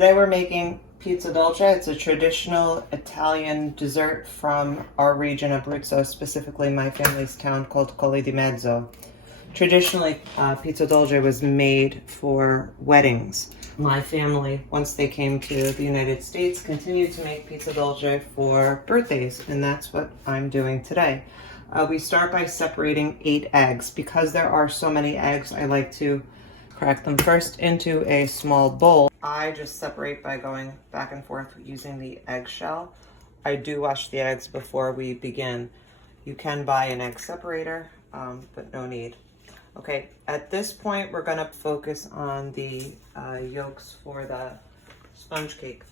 Today we're making pizza dolce. It's a traditional Italian dessert from our region of Abruzzo, specifically my family's town called Colli di Mezzo. Traditionally, pizza dolce was made for weddings. My family, once they came to the United States, continued to make pizza dolce for birthdays, and that's what I'm doing today. We start by separating 8 eggs. Because there are so many eggs, I like to crack them first into a small bowl. I just separate by going back and forth using the eggshell. I do wash the eggs before we begin. You can buy an egg separator, but no need. Okay, at this point, we're gonna focus on the yolks for the sponge cake.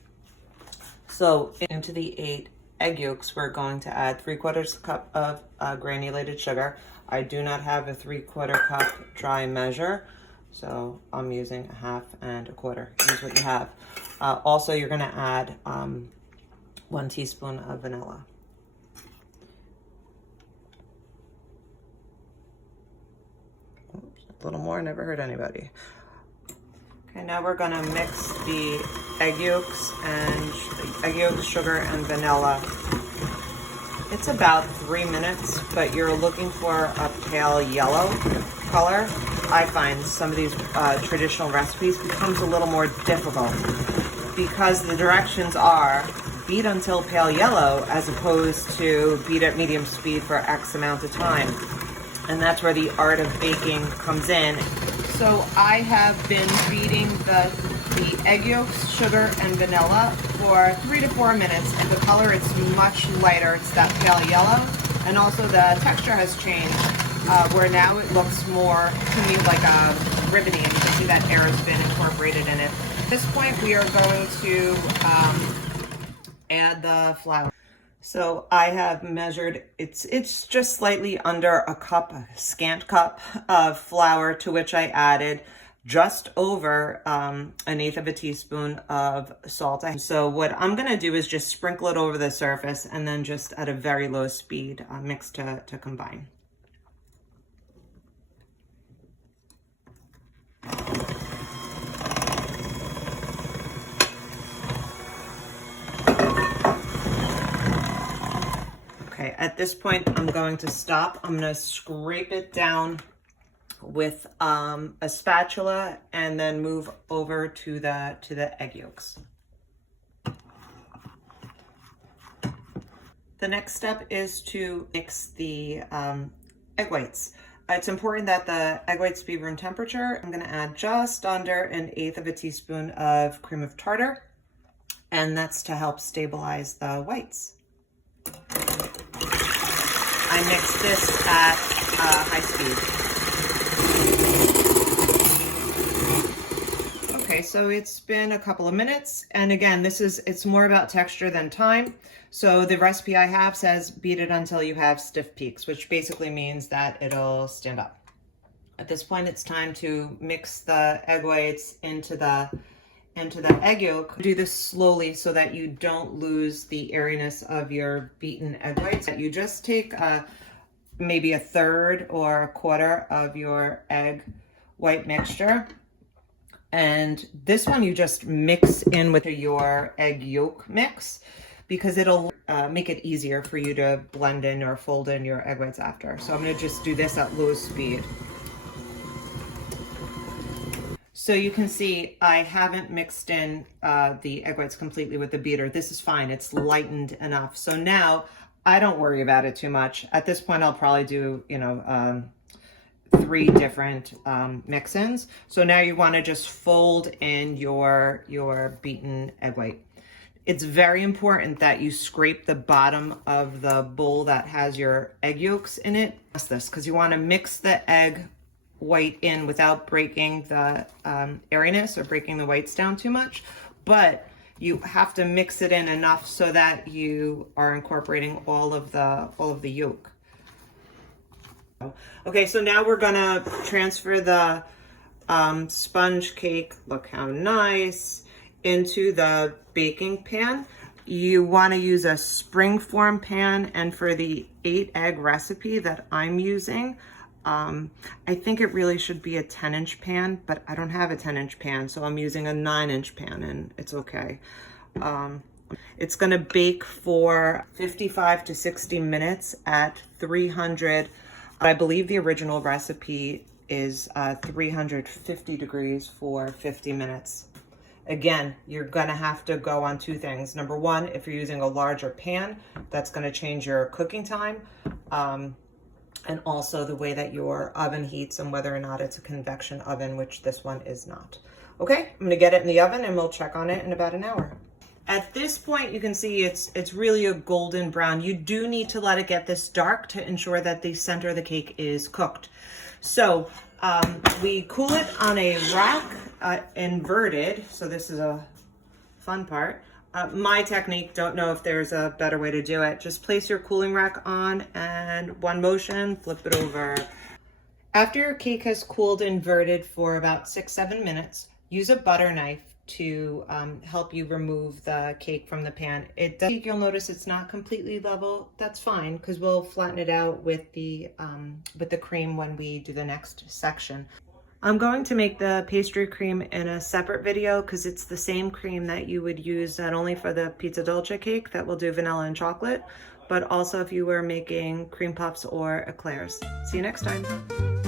So into the 8 egg yolks, we're going to add 3/4 cup of granulated sugar. I do not have a 3/4 cup dry measure, so I'm using 1/2 and 1/4. Use what you have. Also, you're gonna add 1 teaspoon of vanilla. Oops, a little more, never hurt anybody. Okay, now we're gonna mix the egg yolks, sugar, and vanilla. It's about 3 minutes, but you're looking for a pale yellow color. I find some of these traditional recipes becomes a little more difficult because the directions are beat until pale yellow as opposed to beat at medium speed for X amount of time. And that's where the art of baking comes in. So I have been beating the egg yolks, sugar, and vanilla for 3 to 4 minutes, and the color is much lighter. It's that pale yellow, and also the texture has changed, where now it looks more to me like a ribbony, and you can see that air has been incorporated in it. At this point, we are going to add the flour. So I have measured, it's just slightly under a cup, a scant cup of flour, to which I added just over 1/8 of a teaspoon of salt. So what I'm gonna do is just sprinkle it over the surface and then just at a very low speed mix to combine. Okay, at this point, I'm going to stop. I'm gonna scrape it down with a spatula and then move over to the egg yolks. The next step is to mix the egg whites. It's important that the egg whites be room temperature. I'm gonna add just under 1/8 of a teaspoon of cream of tartar, and that's to help stabilize the whites. I mix this at high speed. Okay, so it's been a couple of minutes, and again, it's more about texture than time. So the recipe I have says beat it until you have stiff peaks, which basically means that it'll stand up. At this point, it's time to mix the egg whites into the egg yolk. Do this slowly so that you don't lose the airiness of your beaten egg whites. You just take maybe 1/3 or 1/4 of your egg white mixture, and this one you just mix in with your egg yolk mix because it'll make it easier for you to blend in or fold in your egg whites after. So I'm gonna just do this at low speed. So you can see I haven't mixed in the egg whites completely with the beater. This is fine, it's lightened enough. So now I don't worry about it too much. At this point, I'll probably do, 3 different mix-ins. So now you wanna just fold in your beaten egg white. It's very important that you scrape the bottom of the bowl that has your egg yolks in it. That's this, because you wanna mix the egg white in without breaking the airiness or breaking the whites down too much, but you have to mix it in enough so that you are incorporating all of the yolk. Okay, so now we're gonna transfer the sponge cake, look how nice, into the baking pan. You want to use a springform pan, and for the 8 egg recipe that I'm using, I think it really should be a 10-inch pan, but I don't have a 10-inch pan, so I'm using a 9-inch pan, and it's okay. It's gonna bake for 55 to 60 minutes at 300. I believe the original recipe is 350 degrees for 50 minutes. Again, you're gonna have to go on two things. Number one, if you're using a larger pan, that's gonna change your cooking time, and also the way that your oven heats and whether or not it's a convection oven, which this one is not. Okay, I'm gonna get it in the oven and we'll check on it in about an hour. At this point, you can see it's really a golden brown. You do need to let it get this dark to ensure that the center of the cake is cooked. So we cool it on a rack, inverted. So this is a fun part. My technique, don't know if there's a better way to do it. Just place your cooling rack on and one motion, flip it over. After your cake has cooled inverted for about 6-7 minutes, use a butter knife to help you remove the cake from the pan. You'll notice it's not completely level. That's fine, because we'll flatten it out with the cream when we do the next section. I'm going to make the pastry cream in a separate video because it's the same cream that you would use not only for the pizza dolce cake that will do vanilla and chocolate, but also if you were making cream puffs or eclairs. See you next time.